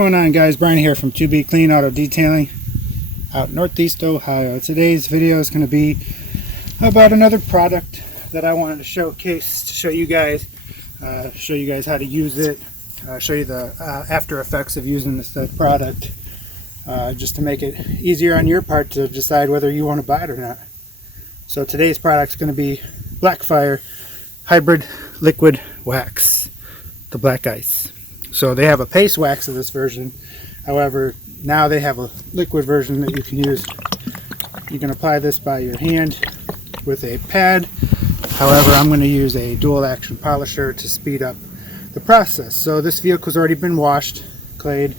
going on, guys? Bryan here from 2B Clean Auto Detailing out Northeast Ohio. Today's video is going to be about another product that I wanted to showcase to show you guys how to use it, show you the after effects of using this product, just to make it easier on your part to decide whether you want to buy it or not. So today's product is going to be BlackFire Hybrid Liquid Wax, the BlackICE. So they have a paste wax of this version. However, now they have a liquid version that you can use. You can apply this by your hand with a pad. However, I'm going to use a dual action polisher to speed up the process. So this vehicle's already been washed, clayed,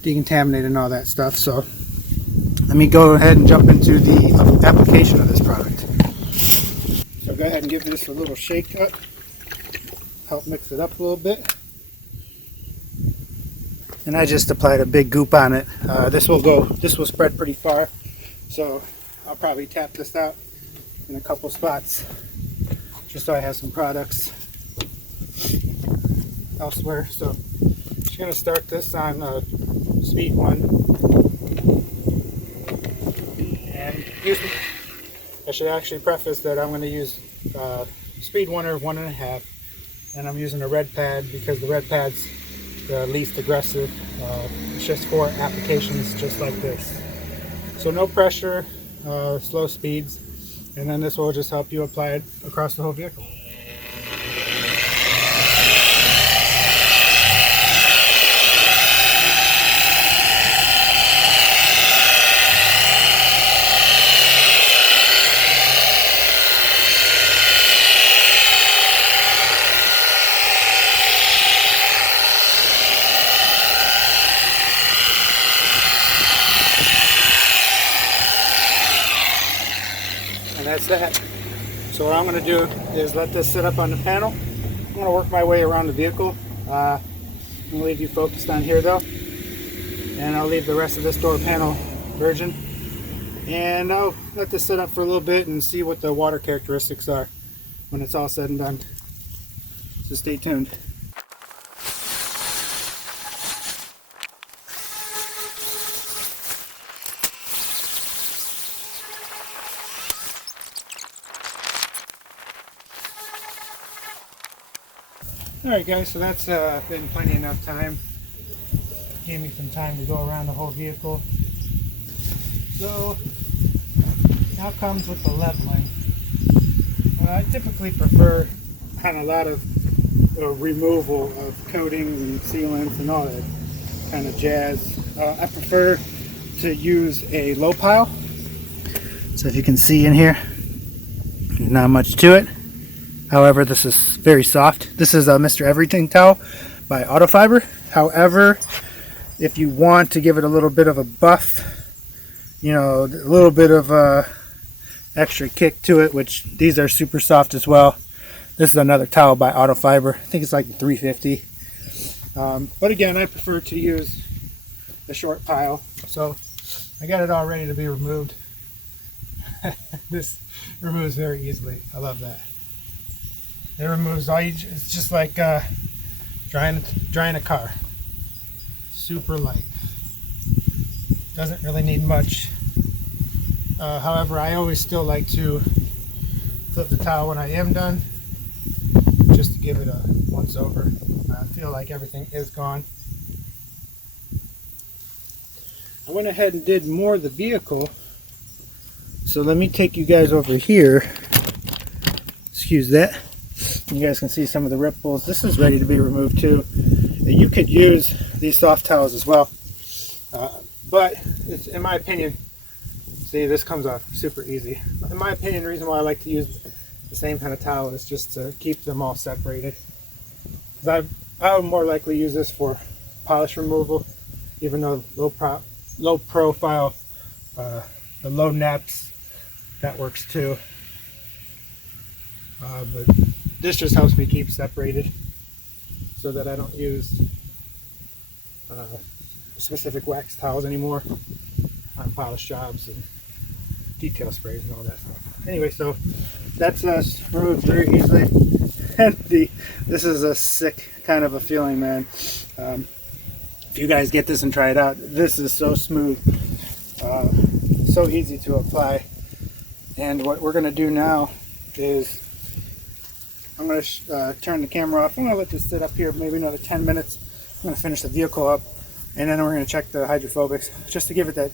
decontaminated, and all that stuff. So let me go ahead and jump into the application of this product. So go ahead and give this a little shake up. Help mix it up a little bit. And I just applied a big goop on it. This will spread pretty far, so I'll probably tap this out in a couple spots just so I have some products elsewhere. So I'm just going to start this on speed 1, and I should actually preface that I'm going to use speed 1 or 1.5, and I'm using a red pad because the red pad's the least aggressive. It's just for applications just like this. So no pressure, slow speeds, and then this will just help you apply it across the whole vehicle. And that's that. So what I'm going to do is let this sit up on the panel. I'm going to work my way around the vehicle. I'm going to leave you focused on here though, and I'll leave the rest of this door panel virgin, and I'll let this sit up for a little bit and see what the water characteristics are when it's all said and done. So stay tuned. Alright guys, so that's been plenty enough time. Gave me some time to go around the whole vehicle. So now comes with the leveling. I typically prefer on a lot of removal of coatings and sealants and all that kind of jazz. I prefer to use a low pile. So if you can see in here, not much to it. However, this is very soft. This is a Mr. Everything towel by AutoFiber. However, if you want to give it a little bit of a buff, you know, a little bit of extra kick to it, which these are super soft as well. This is another towel by AutoFiber. I think it's like $3.50. But again, I prefer to use the short pile. So I got it all ready to be removed. This removes very easily. I love that. It removes all it's just like drying a car. Super light. Doesn't really need much. However, I always still like to flip the towel when I am done, just to give it a once over. I feel like everything is gone. I went ahead and did more of the vehicle. So let me take you guys over here. Excuse that. You guys can see some of the ripples. This is ready to be removed too. You could use these soft towels as well, but it's, in my opinion, see, this comes off super easy. In my opinion, the reason why I like to use the same kind of towel is just to keep them all separated. I would more likely use this for polish removal, even though low profile, the low naps, that works too. But this just helps me keep separated so that I don't use specific wax towels anymore on polish jobs and detail sprays and all that stuff. Anyway, so that's removed very easily. And this is a sick kind of a feeling, man. if you guys get this and try it out, this is so smooth, so easy to apply. And what we're going to do now is I'm going to turn the camera off. I'm going to let this sit up here maybe another 10 minutes. I'm going to finish the vehicle up, and then we're going to check the hydrophobics just to give it that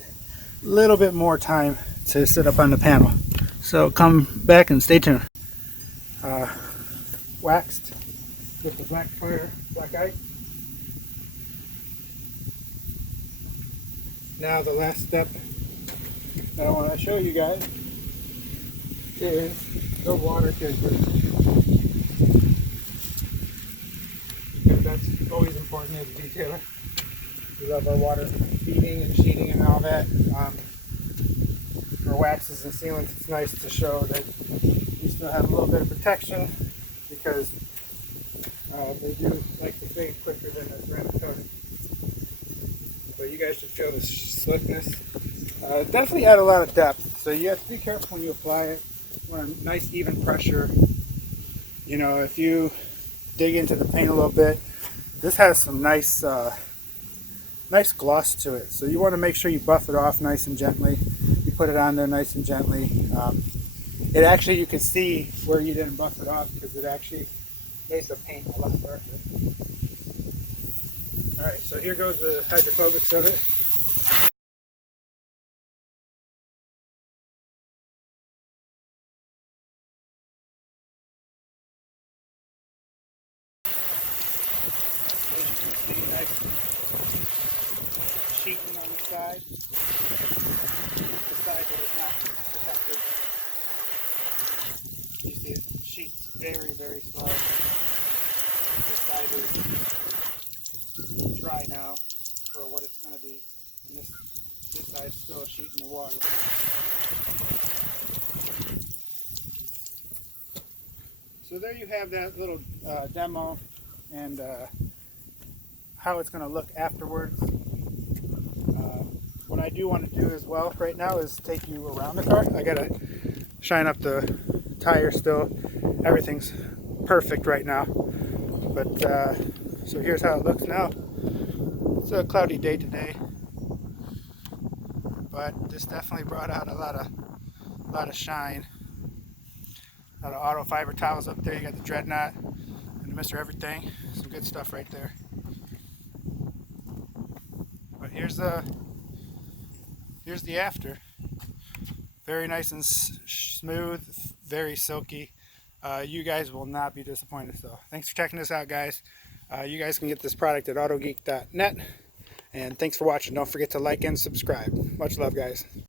little bit more time to sit up on the panel. So come back and stay tuned. Waxed with the BlackFire BlackICE. Now the last step that I want to show you guys is the water filter, because that's always important as a detailer. We love our water feeding and sheeting and all that. For waxes and sealants, it's nice to show that you still have a little bit of protection, because they do like to fade quicker than a ceramic coating. But you guys should feel the slickness. Definitely add a lot of depth, so you have to be careful when you apply it. You want a nice even pressure. You know, if you dig into the paint a little bit, this has some nice nice gloss to it, so you want to make sure you buff it off nice and gently. You put it on there nice and gently. It actually, you can see where you didn't buff it off, because it actually made the paint a lot darker. Alright, so here goes the hydrophobics of it. As you can see, nice sheeting on the side. The side that is not protected. You see it sheets very, very slow. This side is dry now for what it's going to be, and this side is still a sheet in the water. So there you have that little demo and how it's going to look afterwards. What I do want to do as well right now is take you around the car. I got to shine up the tire still. Everything's perfect right now. But so here's how it looks now. It's a cloudy day today, but this definitely brought out a lot of shine. A lot of AutoFiber towels up there. You got the Dreadnought and the Mr. Everything. Some good stuff right there. But here's the after. Very nice and smooth, very silky. You guys will not be disappointed. So thanks for checking this out, guys. You guys can get this product at autogeek.net. And thanks for watching. Don't forget to like and subscribe. Much love, guys.